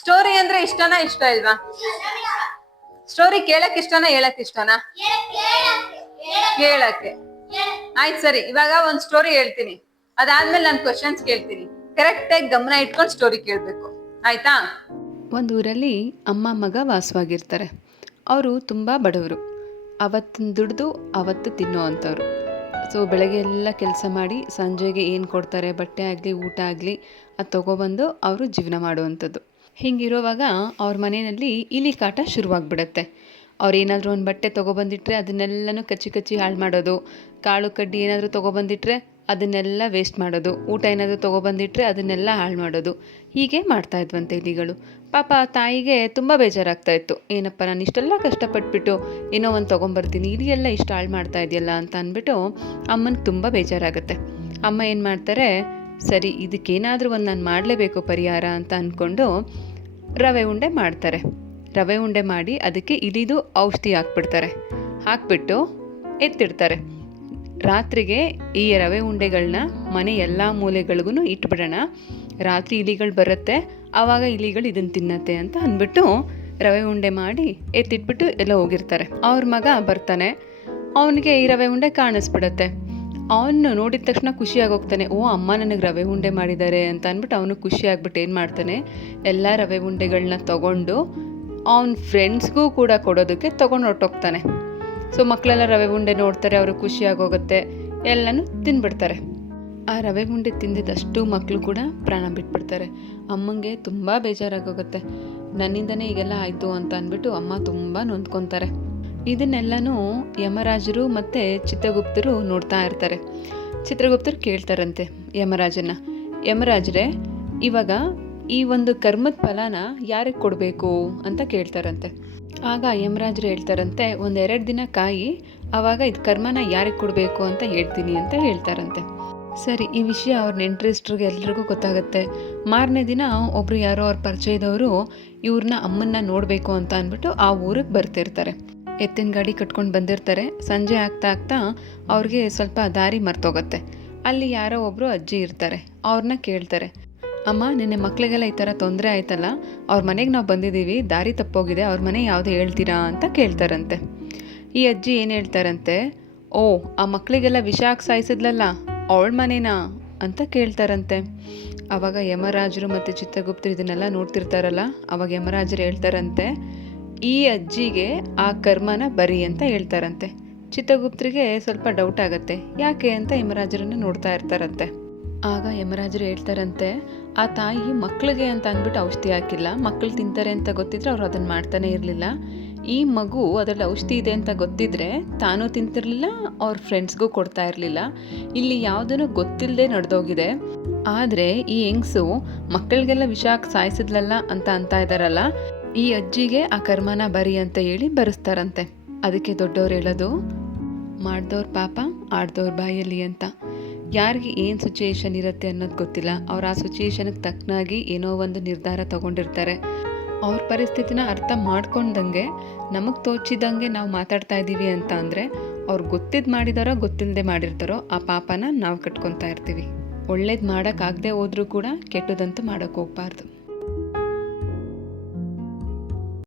Story ಅಂದ್ರೆ ಇಷ್ಟನಾ ಇಷ್ಟ ಇಲ್ವಾ? ಸ್ಟೋರಿ ಕೇಳಕ್ ಇಷ್ಟನಾ ಹೇಳಕ್ ಇಷ್ಟನಾ? ಕೇಳಕ್ಕೆ. ಆಯ್ತು ಸರಿ, ಇವಾಗ ಒಂದ್ ಸ್ಟೋರಿ ಹೇಳ್ತೀನಿ, ಅದಾದ್ಮೇಲೆ ನಾನು ಕ್ವಶನ್ಸ್ ಕೇಳ್ತೀನಿ. ಕರೆಕ್ಟ್ ಆಗಿ ಗಮನ ಇಟ್ಕೊಂಡು ಸ್ಟೋರಿ ಕೇಳ್ಬೇಕು, ಆಯ್ತಾ? ಒಂದು ಊರಲ್ಲಿ ಅಮ್ಮ ಮಗ ವಾಸವಾಗಿರ್ತಾರೆ. ಅವರು ತುಂಬ ಬಡವರು, ಅವತ್ತಿನ ದುಡ್ದು ಅವತ್ತು ತಿನ್ನೋ ಅಂಥವ್ರು. ಸೊ ಬೆಳಗ್ಗೆ ಎಲ್ಲ ಕೆಲಸ ಮಾಡಿ ಸಂಜೆಗೆ ಏನು ಕೊಡ್ತಾರೆ, ಬಟ್ಟೆ ಆಗಲಿ ಊಟ ಆಗಲಿ ಅದು ತೊಗೊಬಂದು ಅವರು ಜೀವನ ಮಾಡುವಂಥದ್ದು. ಹೀಗಿರುವಾಗ ಅವ್ರ ಮನೆಯಲ್ಲಿ ಇಲಿ ಕಾಟ ಶುರುವಾಗ್ಬಿಡತ್ತೆ. ಅವ್ರು ಏನಾದರೂ ಒಂದು ಬಟ್ಟೆ ತೊಗೊಬಂದಿಟ್ರೆ ಅದನ್ನೆಲ್ಲನೂ ಕಚ್ಚಿ ಕಚ್ಚಿ ಹಾಳು ಮಾಡೋದು, ಕಾಳು ಕಡ್ಡಿ ಏನಾದರೂ ತೊಗೊಬಂದಿಟ್ರೆ ಅದನ್ನೆಲ್ಲ ವೇಸ್ಟ್ ಮಾಡೋದು, ಊಟ ಏನಾದರೂ ತೊಗೊಬಂದಿಟ್ರೆ ಅದನ್ನೆಲ್ಲ ಹಾಳು ಮಾಡೋದು. ಹೀಗೆ ಮಾಡ್ತಾ ಇದ್ವಂತೆ ಇಲಿಗಳು. ಪಾಪ ತಾಯಿಗೆ ತುಂಬ ಬೇಜಾರಾಗ್ತಾಯಿತ್ತು. ಏನಪ್ಪ ನಾನು ಇಷ್ಟೆಲ್ಲ ಕಷ್ಟಪಟ್ಬಿಟ್ಟು ಏನೋ ಒಂದು ತೊಗೊಂಬರ್ತೀನಿ, ಇಲಿ ಎಲ್ಲ ಇಷ್ಟು ಹಾಳು ಮಾಡ್ತಾ ಇದೆಯಲ್ಲ ಅಂತ ಅಂದ್ಬಿಟ್ಟು ಅಮ್ಮನಿಗೆ ತುಂಬ ಬೇಜಾರಾಗುತ್ತೆ. ಅಮ್ಮ ಏನು ಮಾಡ್ತಾರೆ, ಸರಿ ಇದಕ್ಕೇನಾದರೂ ಒಂದು ನಾನು ಮಾಡಲೇಬೇಕು ಪರಿಹಾರ ಅಂತ ಅಂದ್ಕೊಂಡು ರವೆ ಉಂಡೆ ಮಾಡ್ತಾರೆ. ರವೆ ಉಂಡೆ ಮಾಡಿ ಅದಕ್ಕೆ ಇಲಿದು ಔಷಧಿ ಹಾಕ್ಬಿಡ್ತಾರೆ. ಹಾಕ್ಬಿಟ್ಟು ಎತ್ತಿಡ್ತಾರೆ. ರಾತ್ರಿಗೆ ಈ ರವೆ ಉಂಡೆಗಳನ್ನ ಮನೆ ಎಲ್ಲ ಮೂಲೆಗಳಿಗೂ ಇಟ್ಬಿಡೋಣ, ರಾತ್ರಿ ಇಲಿಗಳು ಬರುತ್ತೆ, ಆವಾಗ ಇಲಿಗಳು ಇದನ್ನು ತಿನ್ನತ್ತೆ ಅಂತ ಅಂದ್ಬಿಟ್ಟು ರವೆ ಉಂಡೆ ಮಾಡಿ ಎತ್ತಿಟ್ಬಿಟ್ಟು ಎಲ್ಲ ಹೋಗಿರ್ತಾರೆ. ಅವ್ರ ಮಗ ಬರ್ತಾನೆ, ಅವನಿಗೆ ಈ ರವೆ ಉಂಡೆ ಕಾಣಿಸ್ಬಿಡತ್ತೆ. ಅವನು ನೋಡಿದ ತಕ್ಷಣ ಖುಷಿಯಾಗೋಗ್ತಾನೆ. ಓ ಅಮ್ಮ ನನಗೆ ರವೆ ಉಂಡೆ ಮಾಡಿದ್ದಾರೆ ಅಂತ ಅಂದ್ಬಿಟ್ಟು ಅವನು ಖುಷಿಯಾಗ್ಬಿಟ್ಟು ಏನು ಮಾಡ್ತಾನೆ, ಎಲ್ಲ ರವೆ ಉಂಡೆಗಳನ್ನ ತೊಗೊಂಡು ಅವನ ಫ್ರೆಂಡ್ಸ್ಗೂ ಕೂಡ ಕೊಡೋದಕ್ಕೆ ತೊಗೊಂಡು ಹೊರಟೋಗ್ತಾನೆ. ಸೊ ಮಕ್ಕಳೆಲ್ಲ ರವೆ ಉಂಡೆ ನೋಡ್ತಾರೆ, ಅವರು ಖುಷಿಯಾಗೋಗುತ್ತೆ, ಎಲ್ಲನೂ ತಿಂದ್ಬಿಡ್ತಾರೆ. ಆ ರವೆ ಉಂಡೆ ತಿಂದಿದ್ದಷ್ಟು ಮಕ್ಕಳು ಕೂಡ ಪ್ರಾಣ ಬಿಟ್ಬಿಡ್ತಾರೆ. ಅಮ್ಮಂಗೆ ತುಂಬ ಬೇಜಾರಾಗೋಗುತ್ತೆ. ನನ್ನಿಂದನೇ ಈಗೆಲ್ಲ ಆಯಿತು ಅಂತ ಅಂದ್ಬಿಟ್ಟು ಅಮ್ಮ ತುಂಬ ನೊಂದ್ಕೊತಾರೆ. ಇದನ್ನೆಲ್ಲನೂ ಯಮರಾಜರು ಮತ್ತು ಚಿತ್ರಗುಪ್ತರು ನೋಡ್ತಾ ಇರ್ತಾರೆ. ಚಿತ್ರಗುಪ್ತರು ಕೇಳ್ತಾರಂತೆ ಯಮರಾಜನ, ಯಮರಾಜರೇ ಇವಾಗ ಈ ಒಂದು ಕರ್ಮದ ಫಲನ ಯಾರಿಗೆ ಕೊಡಬೇಕು ಅಂತ ಕೇಳ್ತಾರಂತೆ. ಆಗ ಯಮರಾಜರು ಹೇಳ್ತಾರಂತೆ, 1-2 ದಿನ ಕಾಯಿ, ಆವಾಗ ಇದು ಕರ್ಮನ ಯಾರಿಗೆ ಕೊಡಬೇಕು ಅಂತ ಹೇಳ್ತೀನಿ ಅಂತ ಹೇಳ್ತಾರಂತೆ. ಸರಿ, ಈ ವಿಷಯ ಅವ್ರ ನೆಂಟರಿಸ್ಟ್ರಿಗೆ ಎಲ್ರಿಗೂ ಗೊತ್ತಾಗುತ್ತೆ. ಮಾರನೇ ದಿನ ಒಬ್ಬರು ಯಾರೋ ಅವ್ರ ಪರಿಚಯದವರು ಇವ್ರನ್ನ ಅಮ್ಮನ್ನ ನೋಡಬೇಕು ಅಂತ ಅಂದ್ಬಿಟ್ಟು ಆ ಊರಿಗೆ ಬರ್ತಿರ್ತಾರೆ. ಎತ್ತಿನ ಗಾಡಿ ಕಟ್ಕೊಂಡು ಬಂದಿರ್ತಾರೆ. ಸಂಜೆ ಆಗ್ತಾ ಆಗ್ತಾ ಅವ್ರಿಗೆ ಸ್ವಲ್ಪ ದಾರಿ ಮರ್ತೋಗುತ್ತೆ. ಅಲ್ಲಿ ಯಾರೋ ಒಬ್ಬರು ಅಜ್ಜಿ ಇರ್ತಾರೆ. ಅವ್ರನ್ನ ಕೇಳ್ತಾರೆ, ಅಮ್ಮ ನಿನ್ನೆ ಮಕ್ಕಳಿಗೆಲ್ಲ ಈ ಥರ ತೊಂದರೆ ಆಯ್ತಲ್ಲ, ಅವ್ರ ಮನೆಗೆ ನಾವು ಬಂದಿದ್ದೀವಿ, ದಾರಿ ತಪ್ಪೋಗಿದೆ, ಅವ್ರ ಮನೆ ಯಾವುದು ಹೇಳ್ತೀರಾ ಅಂತ ಕೇಳ್ತಾರಂತೆ. ಈ ಅಜ್ಜಿ ಏನು ಹೇಳ್ತಾರಂತೆ, ಓ ಆ ಮಕ್ಕಳಿಗೆಲ್ಲ ವಿಷ ಹಾಕಿ ಸಾಯಿಸಿದ್ಲಲ್ಲ ಅವಳ ಮನೆನಾ ಅಂತ ಕೇಳ್ತಾರಂತೆ. ಆವಾಗ ಯಮರಾಜರು ಮತ್ತು ಚಿತ್ರಗುಪ್ತರು ಇದನ್ನೆಲ್ಲ ನೋಡ್ತಿರ್ತಾರಲ್ಲ, ಆವಾಗ ಯಮರಾಜರು ಹೇಳ್ತಾರಂತೆ, ಈ ಅಜ್ಜಿಗೆ ಆ ಕರ್ಮನ ಬರಿ ಅಂತ ಹೇಳ್ತಾರಂತೆ. ಚಿತ್ರಗುಪ್ತರಿಗೆ ಸ್ವಲ್ಪ ಡೌಟ್ ಆಗುತ್ತೆ, ಯಾಕೆ ಅಂತ ಯಮರಾಜರನ್ನ ನೋಡ್ತಾ ಇರ್ತಾರಂತೆ. ಆಗ ಯಮರಾಜರು ಹೇಳ್ತಾರಂತೆ, ಆ ತಾಯಿ ಮಕ್ಕಳಿಗೆ ಅಂತ ಅಂದ್ಬಿಟ್ಟು ಔಷಧಿ ಹಾಕಿಲ್ಲ, ಮಕ್ಕಳು ತಿಂತಾರೆ ಅಂತ ಗೊತ್ತಿದ್ರೆ ಅವ್ರು ಅದನ್ನು ಮಾಡ್ತಾನೆ ಇರಲಿಲ್ಲ. ಈ ಮಗು ಅದರಲ್ಲಿ ಔಷಧಿ ಇದೆ ಅಂತ ಗೊತ್ತಿದ್ರೆ ತಾನೂ ತಿಂತಿರಲಿಲ್ಲ, ಅವ್ರ ಫ್ರೆಂಡ್ಸ್ಗೂ ಕೊಡ್ತಾ ಇರಲಿಲ್ಲ. ಇಲ್ಲಿ ಯಾವುದೂ ಗೊತ್ತಿಲ್ಲದೆ ನಡೆದೋಗಿದೆ. ಆದರೆ ಈ ಹೆಂಗಸು ಮಕ್ಕಳಿಗೆಲ್ಲ ವಿಷ ಹಾಕಿ ಸಾಯಿಸಿದ್ಲಲ್ಲ ಅಂತ ಇದ್ದಾರಲ್ಲ, ಈ ಅಜ್ಜಿಗೆ ಆ ಕರ್ಮನ ಬರಿ ಅಂತ ಹೇಳಿ ಬರೆಸ್ತಾರಂತೆ. ಅದಕ್ಕೆ ದೊಡ್ಡವ್ರು ಹೇಳೋದು, ಮಾಡ್ದವ್ರ ಪಾಪ ಆಡ್ದವ್ರ ಬಾಯಲ್ಲಿ ಅಂತ. ಯಾರಿಗೆ ಏನು ಸಿಚುಯೇಷನ್ ಇರುತ್ತೆ ಅನ್ನೋದು ಗೊತ್ತಿಲ್ಲ. ಅವ್ರು ಆ ಸಿಚುಯೇಷನ್ಗೆ ತಕ್ಕನಾಗಿ ಏನೋ ಒಂದು ನಿರ್ಧಾರ ತಗೊಂಡಿರ್ತಾರೆ. ಅವ್ರ ಪರಿಸ್ಥಿತಿನ ಅರ್ಥ ಮಾಡ್ಕೊಂಡಂಗೆ ನಮಗೆ ತೋಚಿದಂಗೆ ನಾವು ಮಾತಾಡ್ತಾ ಇದ್ದೀವಿ ಅಂತ ಅಂದರೆ ಅವ್ರು ಗೊತ್ತಿದ್ದು ಮಾಡಿದಾರೋ ಗೊತ್ತಿಲ್ಲದೆ ಮಾಡಿರ್ತಾರೋ ಆ ಪಾಪನ ನಾವು ಕಟ್ಕೊತಾ ಇರ್ತೀವಿ. ಒಳ್ಳೇದು ಮಾಡೋಕ್ಕಾಗದೆ ಹೋದ್ರೂ ಕೂಡ ಕೆಟ್ಟದಂತೂ ಮಾಡೋಕ್ಕೆ ಹೋಗ್ಬಾರ್ದು.